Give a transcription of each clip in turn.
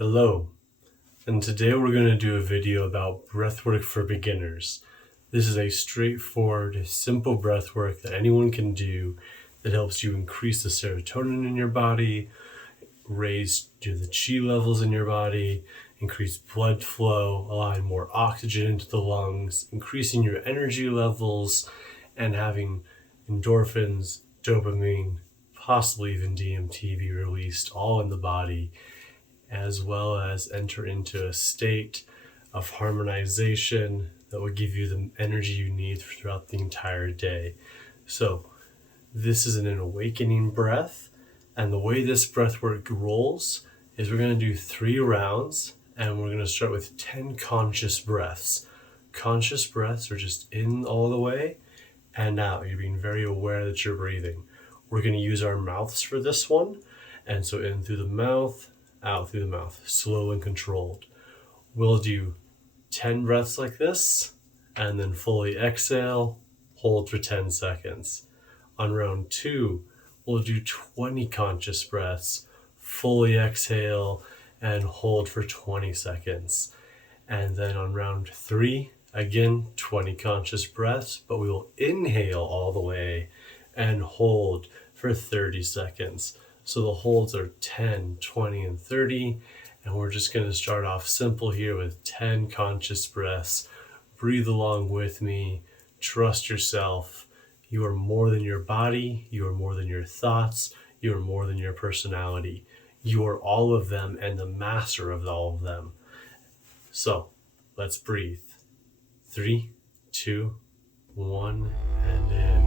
Hello, and today we're going to do a video about breathwork for beginners. This is a straightforward, simple breathwork that anyone can do that helps you increase the serotonin in your body, raise the chi levels in your body, increase blood flow, allowing more oxygen into the lungs, increasing your energy levels, and having endorphins, dopamine, possibly even DMT be released all in the body, as well as enter into a state of harmonization that will give you the energy you need throughout the entire day. So this is an awakening breath, and the way this breath work rolls is we're going to do 3 rounds, and we're going to start with 10 conscious breaths. Conscious breaths are just in all the way and out. You're being very aware that you're breathing. We're going to use our mouths for this one, and so in through the mouth, out through the mouth, slow and controlled. We'll do 10 breaths like this, and then fully exhale, hold for 10 seconds. On round 2, we'll do 20 conscious breaths, fully exhale, and hold for 20 seconds. And then on round 3, again, 20 conscious breaths, but we will inhale all the way and hold for 30 seconds. So the holds are 10, 20, and 30, and we're just going to start off simple here with 10 conscious breaths. Breathe along with me. Trust yourself. You are more than your body. You are more than your thoughts. You are more than your personality. You are all of them and the master of all of them. So let's breathe. 3, 2, 1, and in.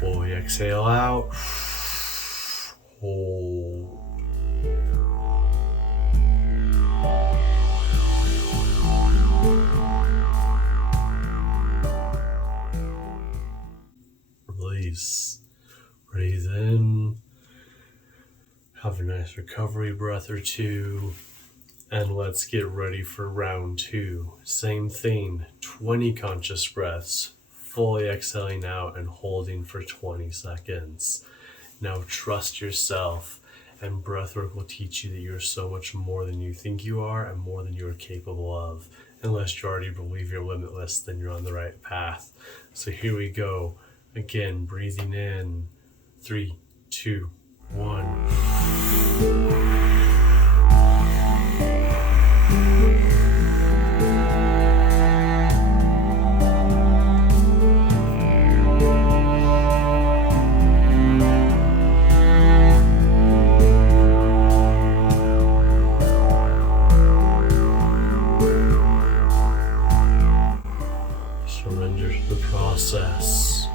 Fully exhale out. Hold. Release. Breathe in. Have a nice recovery breath or 2. And let's get ready for round 2. Same thing, 20 conscious breaths, fully exhaling out and holding for 20 seconds. Now trust yourself, and breathwork will teach you that you're so much more than you think you are and more than you are capable of. Unless you already believe you're limitless, then you're on the right path. So here we go. Again, breathing in. 3, 2, 1. Surrender to the process.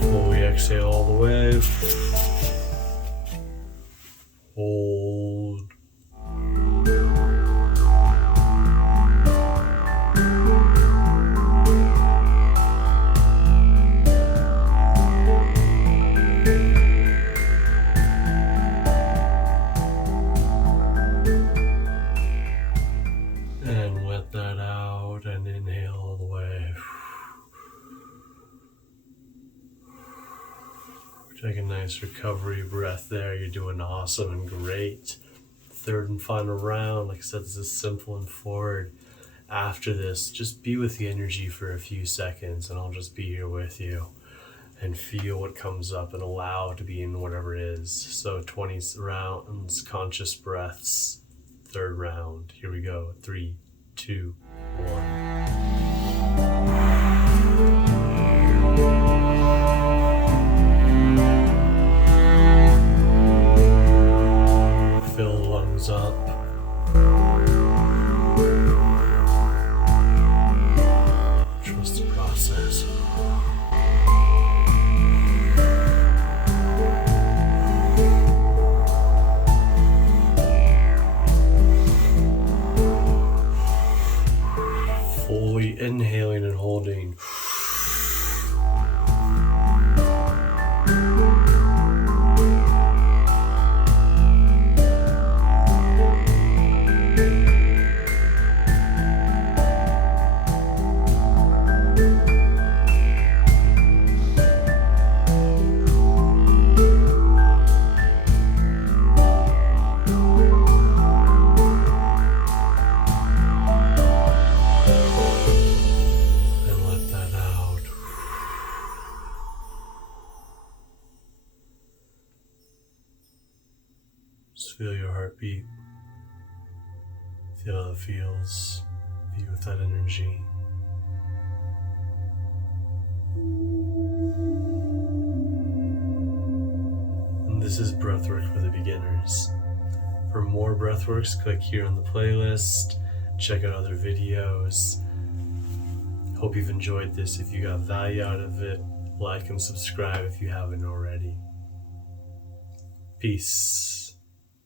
Fully exhale all the way. Hold. And let that out and inhale all the way. Take a nice recovery breath there. You're doing awesome and great. 3rd and final round. Like I said, this is simple and forward. After this, just be with the energy for a few seconds, and I'll just be here with you. And feel what comes up and allow to be in whatever it is. So 20 rounds, conscious breaths. 3rd round. Here we go. 3, 2, 1. Fill the lungs up. Trust the process. fully inhaling and holding. Just feel your heartbeat. Feel how it feels. Be with that energy. And this is Breathwork for the Beginners. For more breathworks, click here on the playlist. Check out other videos. Hope you've enjoyed this. If you got value out of it, like and subscribe if you haven't already. Peace.